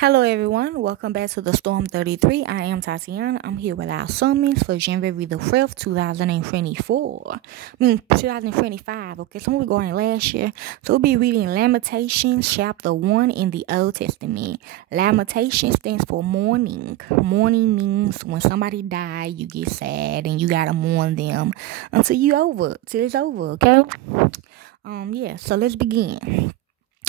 Hello everyone, welcome back to the Storm 33. I am Tatiana. I'm here with our sermons for January the 5th, 2025. Okay, so we're going last year. So we'll be reading Lamentation Chapter 1 in the Old Testament. Lamentation stands for mourning. Mourning means when somebody died, you get sad and you gotta mourn them till it's over, okay? So let's begin.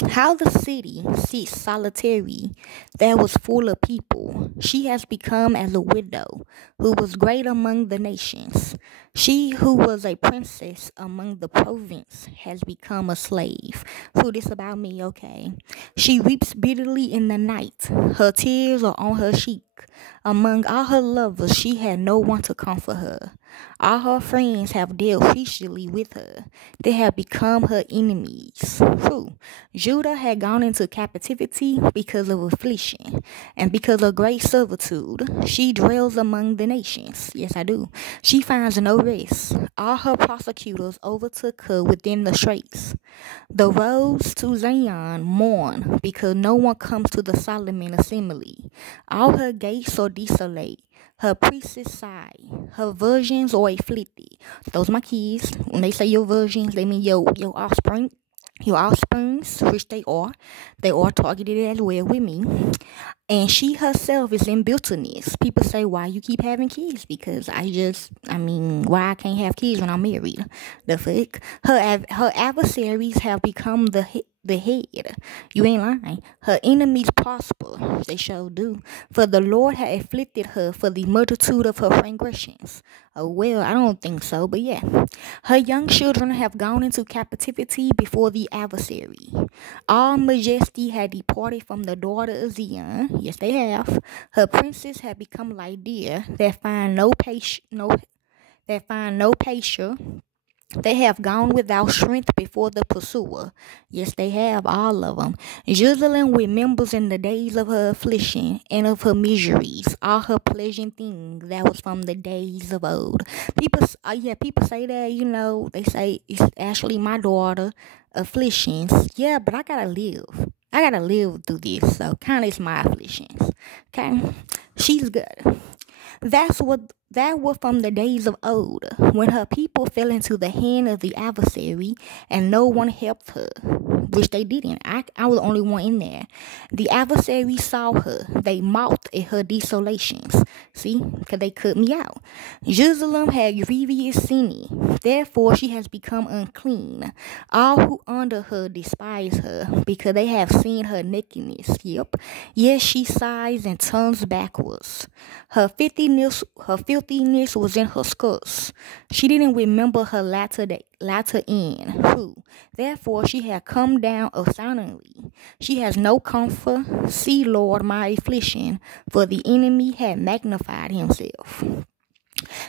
How the city sits solitary that was full of people. She has become as a widow who was great among the nations. She who was a princess among the province has become a slave. So this about me, okay? She weeps bitterly in the night. Her tears are on her cheek. Among all her lovers, she had no one to comfort her. All her friends have dealt viciously with her. They have become her enemies. Judah had gone into captivity because of affliction, and because of great servitude. She dwells among the nations. Yes, I do. She finds no rest. All her prosecutors overtook her within the straits. The roads to Zion mourn because no one comes to the Solomon assembly. All her gates are desolate. Her priests sigh. Her virgins are afflicted. Those are my kids. When they say your virgins, they mean your offspring. Your offsprings, which they are targeted as well with me. And she herself is in bitterness. People say, why you keep having kids? Because why I can't have kids when I'm married? The fuck? Her adversaries have become the head. You ain't lying. Her enemies prosper. They sure do. For the Lord had afflicted her for the multitude of her transgressions. Oh, well, I don't think so, but yeah. Her young children have gone into captivity before the adversary. All majesty had departed from the daughter of Zion. Yes, they have. Her princes have become like deer that find no patience. They have gone without strength before the pursuer. Yes, they have, all of them. Jerusalem remembers in the days of her affliction and of her miseries, all her pleasant things that was from the days of old. People say that, they say it's actually my daughter, afflictions. Yeah, but I gotta live. I gotta live through this, so kind of it's my afflictions. Okay? She's good. That were from the days of old, when her people fell into the hand of the adversary, and no one helped her, which they didn't. I was the only one in there. The adversary saw her. They mocked at her desolations. See? Because they cut me out. Jerusalem had grievous sinning. Therefore she has become unclean. All who under her despise her, because they have seen her nakedness. Yep. Yes, she sighs and turns backwards. Her filthiness was in her skirts. She didn't remember her latter end. Therefore she had come down suddenly. She has no comfort. See, Lord, my affliction, for the enemy had magnified himself.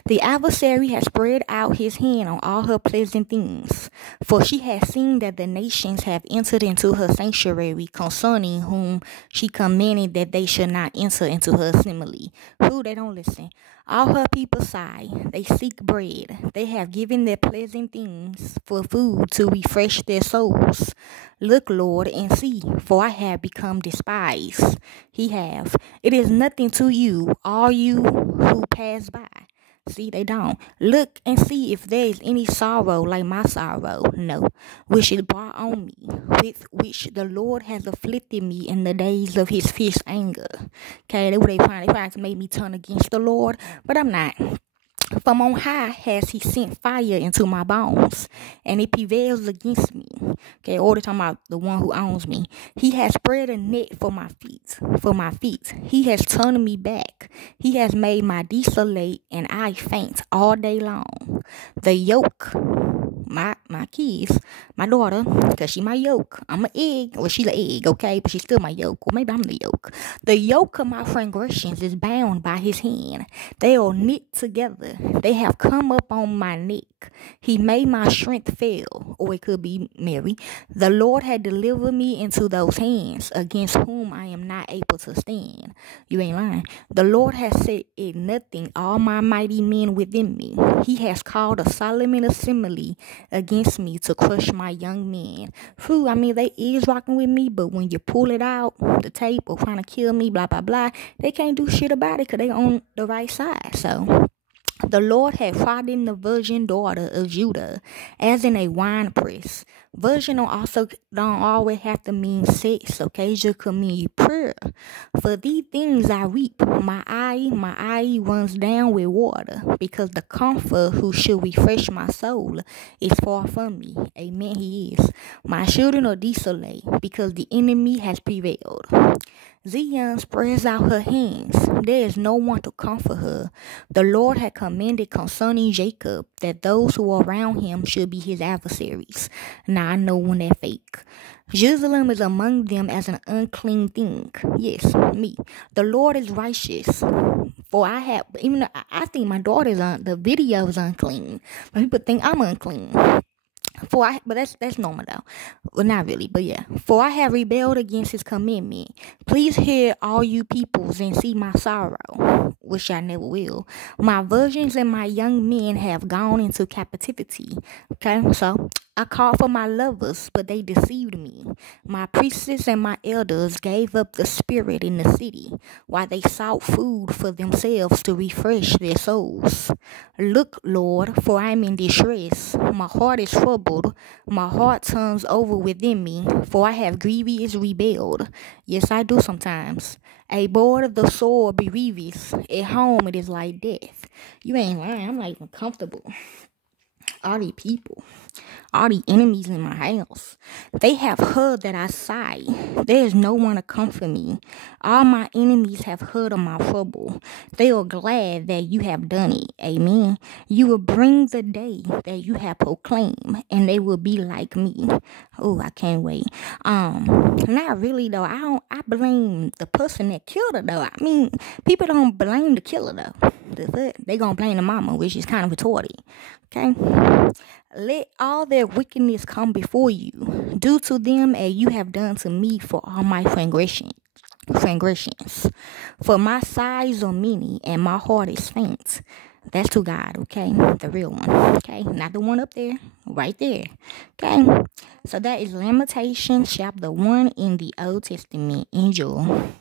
The adversary has spread out his hand on all her pleasant things, for she has seen that the nations have entered into her sanctuary, concerning whom she commanded that they should not enter into her assembly. They don't listen. All her people sigh. They seek bread. They have given their pleasant things for food to refresh their souls. Look, Lord, and see, for I have become despised. He have. It is nothing to you, all you who pass by. See, they don't. Look and see if there is any sorrow like my sorrow. No, which is brought on me, with which the Lord has afflicted me in the days of his fierce anger. Okay, they trying to make me turn against the Lord, but I'm not. From on high has he sent fire into my bones, and it prevails against me. Okay, all the time about the one who owns me. He has spread a net for my feet. He has turned me back. He has made my desolate, and I faint all day long. The yoke, my kids, my daughter, because she my yoke. I'm an egg. Well, she's an egg, okay? But she's still my yoke. Well, maybe I'm the yoke. The yoke of my transgressions is bound by his hand. They are knit together. They have come up on my neck. He made my strength fail. Or it could be Mary. The Lord had delivered me into those hands, against whom I am not able to stand. You ain't lying. The Lord has said it nothing all my mighty men within me. He has called a Solomon assembly, against me to crush my young men. Whew, I mean, they is rocking with me, but when you pull it out, the tape, or trying to kill me, blah, blah, blah, they can't do shit about it because they on the right side. So the Lord had trodden the virgin daughter of Judah, as in a winepress. Virgin don't always have to mean sex, okay? Just could mean prayer. For these things I weep. My eye runs down with water, because the comfort who should refresh my soul is far from me. Amen, he is. My children are desolate, because the enemy has prevailed. Zion spreads out her hands. There is no one to comfort her. The Lord had commanded concerning Jacob that those who are around him should be his adversaries. Now I know when they're fake. Jerusalem is among them as an unclean thing. Yes, me. The Lord is righteous. For I think my daughter's the video is unclean. But people think I'm unclean. But that's normal though. Well, not really, but yeah. For I have rebelled against his commandment. Please hear, all you peoples, and see my sorrow, which I never will. My virgins and my young men have gone into captivity. Okay, so I called for my lovers, but they deceived me. My priests and my elders gave up the spirit in the city, while they sought food for themselves to refresh their souls. Look, Lord, for I am in distress. My heart is troubled. My heart turns over within me, for I have grievously rebelled. Yes, I do sometimes. A board of the sword bereaves. At home it is like death. You ain't lying. I'm not even comfortable. All these people, all the enemies in my house, they have heard that I sigh. There is no one to comfort me. All my enemies have heard of my trouble. They are glad that you have done it. Amen. You will bring the day that you have proclaimed, and they will be like me. Oh, I can't wait. Not really though. I blame the person that killed her though. I mean, people don't blame the killer though. They gonna blame the mama, which is kind of retarded. Okay. Let all their wickedness come before you. Do to them as you have done to me for all my transgressions. For my sighs are many, and my heart is faint. That's to God, okay? The real one, okay? Not the one up there, right there, okay? So that is Lamentation Chapter 1 in the Old Testament. Enjoy.